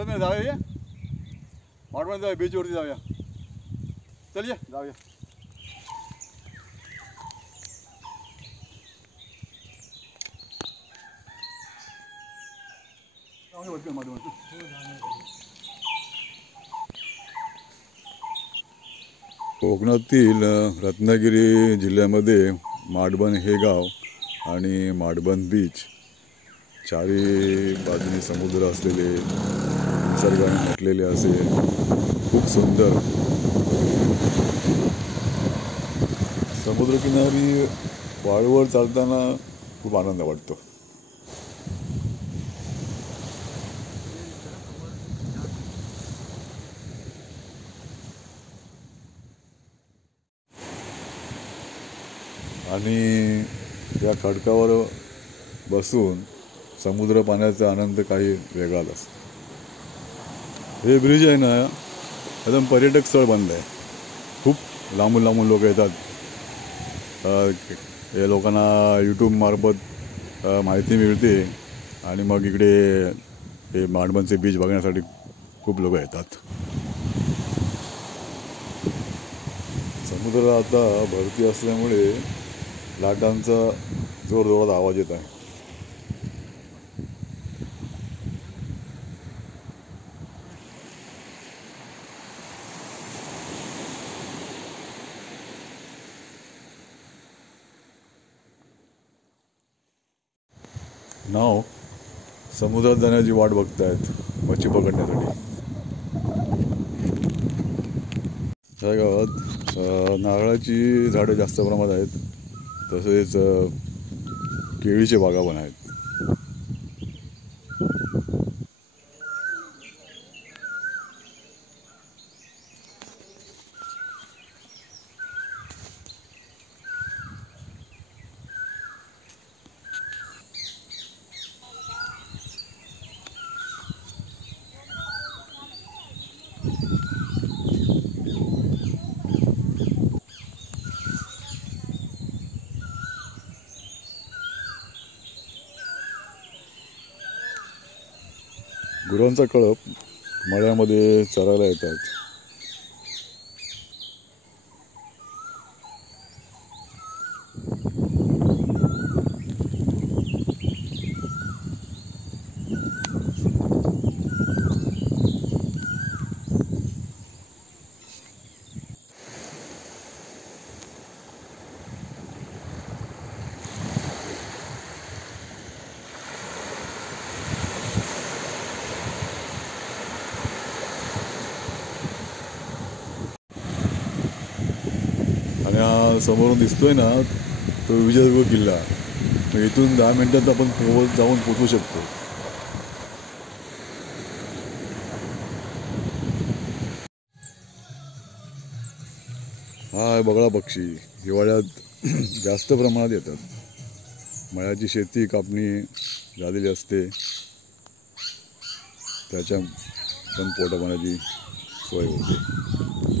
चल मी जाऊया ये माडवण जाऊया बीचवरती जाऊया चल ये जाऊया कोकणातील रत्नागिरी जिल्ह्यामध्ये माडबन हे गाव आणि माडबन बीच चारी बाजूने समुद्र असलेले निसर्गाने नटलेले असे खूप सुंदर समुद्रकिनारी वाळूवर चालताना खूप आनंद वाटतो. आणि या खडकावर बसून समुद्र पाण्याचा आनंद काही वेगळाच असतो. हे ब्रिज आहे ना एकदम पर्यटक स्थळ बनलं आहे. खूप लांबून लांबून लोक येतात. हे लोकांना यूट्यूबमार्फत माहिती मिळते आणि मग इकडे हे माडबनचे बीच बघण्यासाठी खूप लोक येतात. समुद्र आता भरती असल्यामुळे लाटांचा जोरजोरात आवाज येत आहे. नाव समुद्रात जाण्याची वाट बघतायत मच्छी पकडण्यासाठी. या गावात नारळाची झाडं जास्त प्रमाणात आहेत. तसेच केळीचे बागा पण आहेत. गुरांचा कळप मळ्यामध्ये चरायला येतात. आणि हा समोरून दिसतोय ना तो विजयदुर्ग किल्ला. इथून 10 मिनिटात आपण जाऊन पोचू शकतो. हा बगळा पक्षी हिवाळ्यात जास्त प्रमाणात येतात. मळ्याची शेती कापणी झालेली असते त्याच्या पण पोटापाण्याची सोय होते.